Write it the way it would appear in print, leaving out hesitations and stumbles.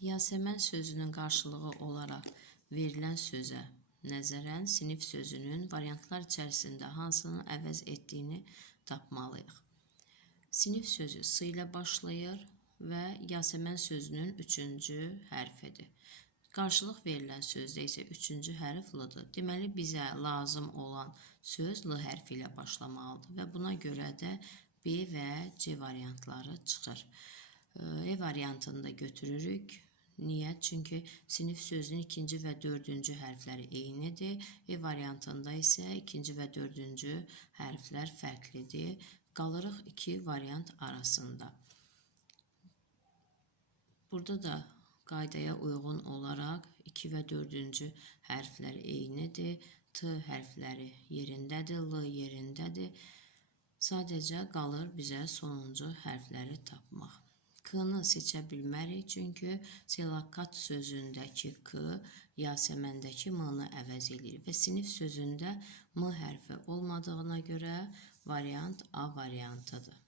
Yasəmən sözünün qarşılığı olaraq verilən sözə nəzərən sinif sözünün variantlar içərisində hansını əvəz etdiyini tapmalıyıq. Sinif sözü S ilə başlayır və Yasəmən sözünün 3-cü hərfidir. Qarşılıq verilən sözdə isə 3-cü hərf L-dır. Deməli, bizə lazım olan söz L hərfi ilə başlamalıdır və buna görə də B və C variantları çıxır. E variantını da götürürük. Niyə? Çünki sinif sözünün 2-ci və 4-cü hərfləri eynidir. E variantında isə 2-ci və 4-cü hərflər fərqlidir. Qalırıq 2 variant arasında. Burada da qaydaya uyğun olaraq 2 və 4-cü hərflər eynidir. T hərfləri yerindədir, L yerindədir. Sadəcə qalır bizə sonuncu hərfləri tapmaq. K-nı seçə bilmərik, çünki selakat sözündəki K Yasəməndəki M-nı əvəz edir və sinif sözündə M hərfi olmadığına görə variant A variantıdır.